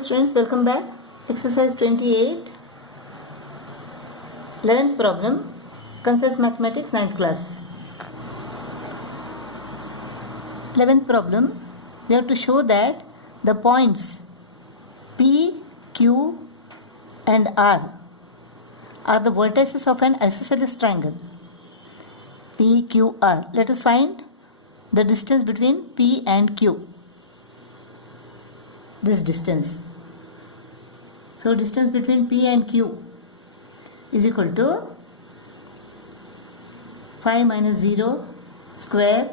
So students, welcome back. Exercise 28, 11th problem, Concise Mathematics, 9th class. 11th problem, we have to show that the points P, Q and R are the vertices of an isosceles triangle. P, Q, R. Let us find the distance between P and Q. This distance. So distance between P and Q is equal to 5 minus 0 square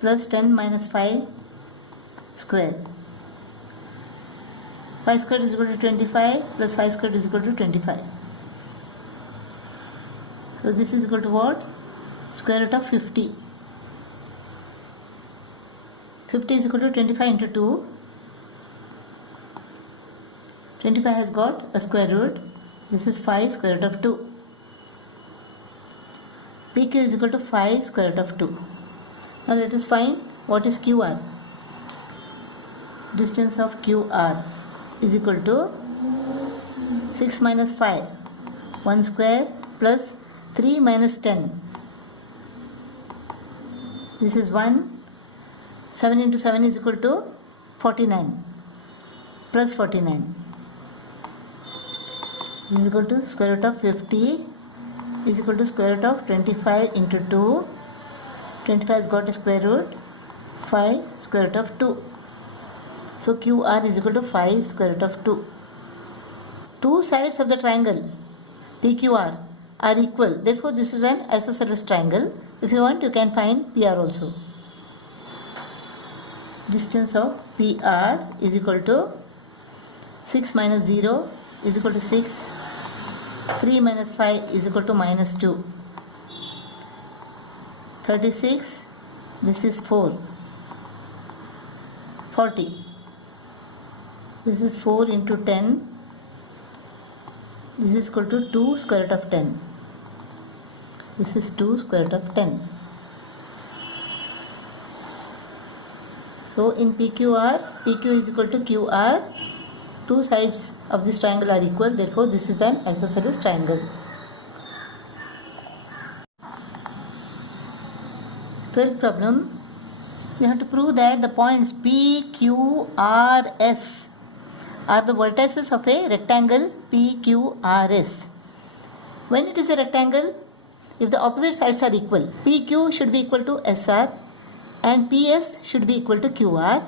plus 10 minus 5 square. 5 square is equal to 25 plus 5 square is equal to 25. So this is equal to what? Square root of 50. 50 is equal to 25 into 2. 25 has got a square root. This is 5 square root of 2. PQ is equal to 5 square root of 2. Now let us find what is QR. Distance of QR is equal to 6 minus 5. 1 square plus 3 minus 10. This is 1. 7 into 7 is equal to 49. Plus 49. This is equal to square root of 50 is equal to square root of 25 into 2. 25 has got a square root. 5 square root of 2. So QR is equal to 5 square root of 2. Two sides of the triangle PQR are equal. Therefore, this is an isosceles triangle. If you want, you can find PR also. Distance of PR is equal to 6 minus 0 is equal to 6. 3 minus 5 is equal to minus 2. 36. This is 4. 40. This is 4 into 10. This is equal to 2 square root of 10. This is 2 square root of 10. So in PQR, PQ is equal to QR. Two sides of this triangle are equal. Therefore, this is an isosceles triangle. 12th problem. We have to prove that the points P, Q, R, S are the vertices of a rectangle PQRS. When it is a rectangle, if the opposite sides are equal, PQ should be equal to SR and PS should be equal to QR,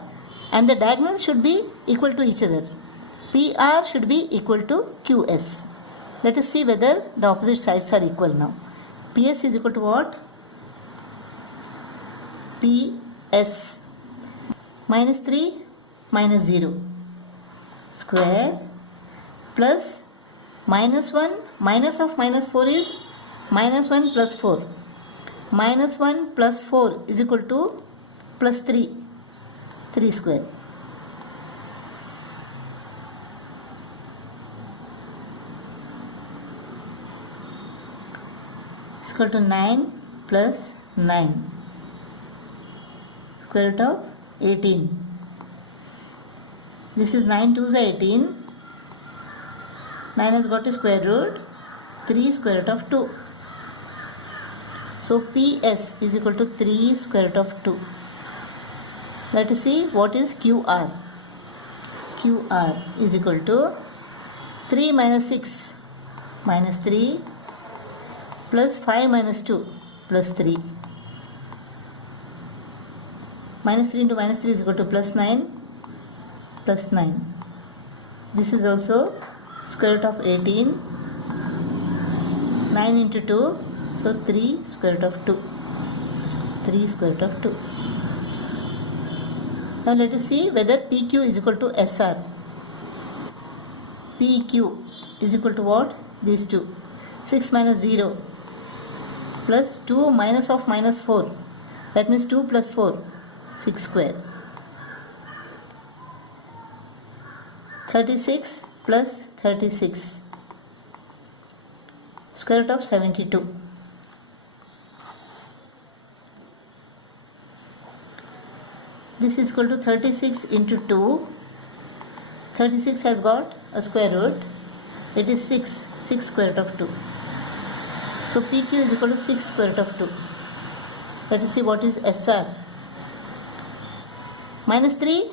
and the diagonals should be equal to each other. PR should be equal to QS. Let us see whether the opposite sides are equal now. PS is equal to what? PS. Minus 3 minus 0 square plus minus 1 minus of minus 4 is minus 1 plus 4. Minus 1 plus 4 is equal to plus 3. 3 square. Equal to 9 plus 9 square root of 18. This is 9 2s are 18. 9 has got a square root. 3 square root of 2. So PS is equal to 3 square root of 2. Let us see what is QR. QR is equal to 3 minus 6 minus 3 plus 5 minus 2 plus 3. Minus 3 into minus 3 is equal to plus 9 plus 9. This is also square root of 18. 9 into 2, so 3 square root of 2. 3 square root of 2. Now let us see whether PQ is equal to SR. PQ is equal to what? These two. 6 minus 0 plus 2 minus of minus 4. That means 2 plus 4. 6 square. 36 plus 36. Square root of 72. This is equal to 36 into 2. 36 has got a square root. It is 6. 6 square root of 2. So PQ is equal to 6 square root of 2. Let us see what is SR. Minus 3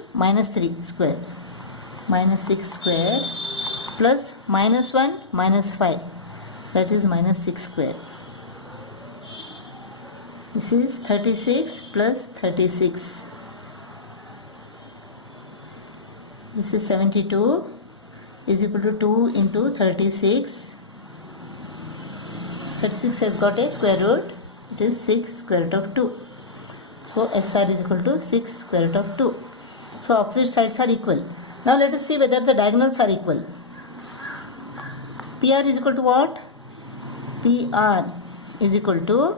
square. Minus 6 square plus minus 1 minus 5. That is minus 6 square. This is 36 plus 36. This is 72 is equal to 2 into 36. 36 has got a square root. It is 6 square root of 2. So SR is equal to 6 square root of 2. So opposite sides are equal. Now let us see whether the diagonals are equal. PR is equal to what? PR is equal to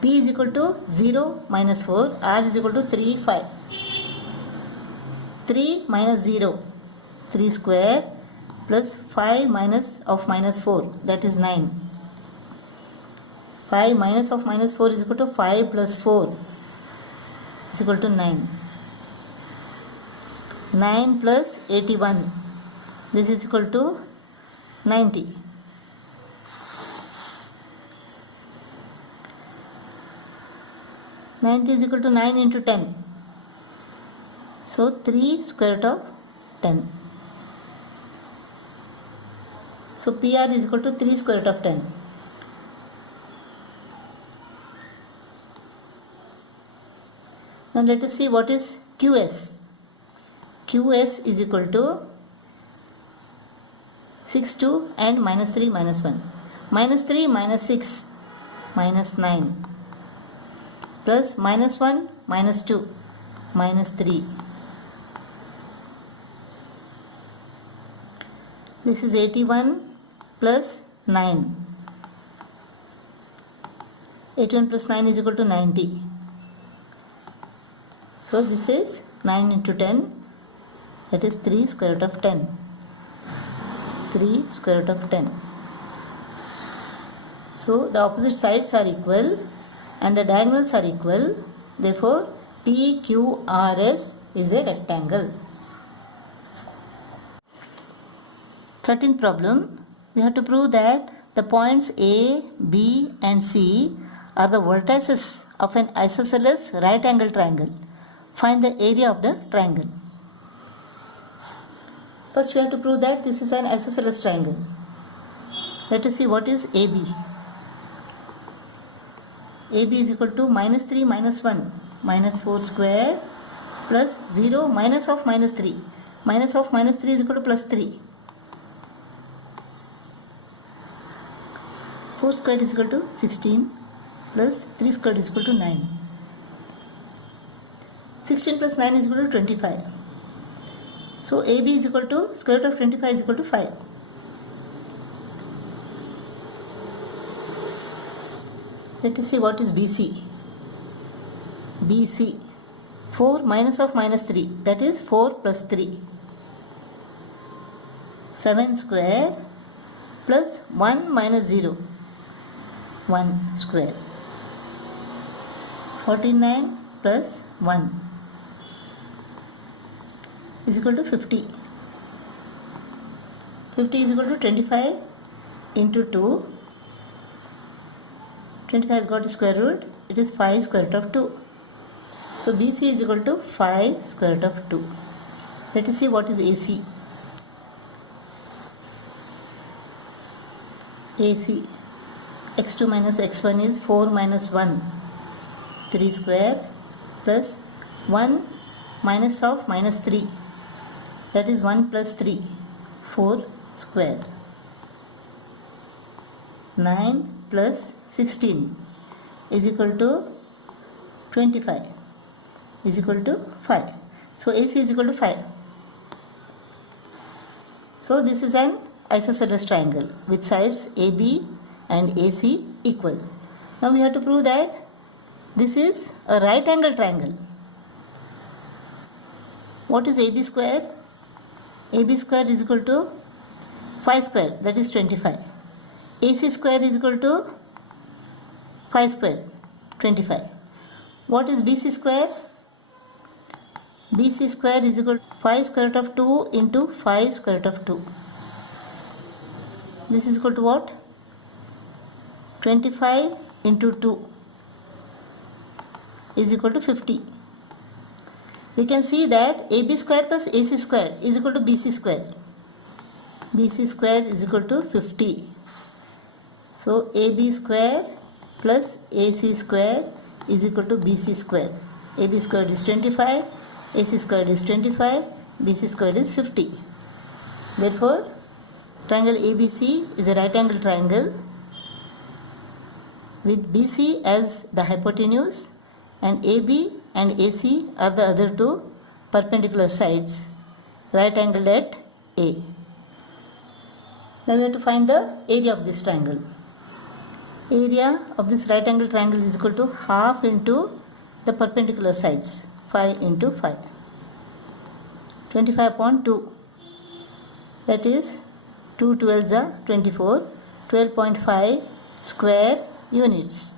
P is equal to 0 minus 4. R is equal to 3, 5. 3 minus 0, 3 square plus 5 minus of minus 4, that is 9. 5 minus of minus 4 is equal to 5 plus 4 is equal to 9. 9 plus 81, this is equal to 90. Is equal to 9 into 10. So 3 square root of 10. So PR is equal to 3 square root of 10. Now let us see what is QS. QS is equal to 6, 2 and minus 3 minus 1. Minus 3 minus 6 minus 9 plus minus 1 minus 2 minus 3. This is 81 plus 9. 81 plus 9 is equal to 90. So this is 9 into 10, that is 3 square root of 10. 3 square root of 10. So the opposite sides are equal and the diagonals are equal. Therefore PQRS is a rectangle. 13th problem. We have to prove that the points A, B and C are the vertices of an isosceles right angle triangle. Find the area of the triangle. First we have to prove that this is an isosceles triangle. Let us see what is AB. AB is equal to minus 3 minus 1 minus 4 square plus 0 minus of minus 3. Minus of minus 3 is equal to plus 3. 4 squared is equal to 16 plus 3 squared is equal to 9. 16 plus 9 is equal to 25. So AB is equal to square root of 25 is equal to 5. Let us see what is BC. BC. 4 minus of minus 3, that is 4 plus 3. 7 square plus 1 minus 0. 1 square. 49 plus 1 is equal to 50. 50 is equal to 25 into 2. 25 has got a square root. It is 5 square root of 2. So BC is equal to 5 square root of 2. Let us see what is AC. AC. x2 minus x1 is 4 minus 1. 3 square plus 1 minus of minus 3. That is 1 plus 3. 4 square. 9 plus 16 is equal to 25 is equal to 5. So AC is equal to 5. So this is an isosceles triangle with sides AB and AC equal. Now we have to prove that this is a right angle triangle. What is AB square? AB square is equal to 5 square, that is 25. AC square is equal to 5 square, 25. What is BC square? BC square is equal to 5 square root of 2 into 5 square root of 2. This is equal to what? 25 into 2 is equal to 50. We can see that AB square plus AC square is equal to BC square. BC square is equal to 50. So AB square plus AC square is equal to BC square. AB square is 25, AC square is 25, BC square is 50. Therefore, triangle ABC is a right angle triangle with BC as the hypotenuse and AB and AC are the other two perpendicular sides, right angled at A. Now we have to find the area of this triangle. Area of this right angle triangle is equal to half into the perpendicular sides, 5 into 5. 25 upon 2, that is 2 12s are 24, 12.5 square units.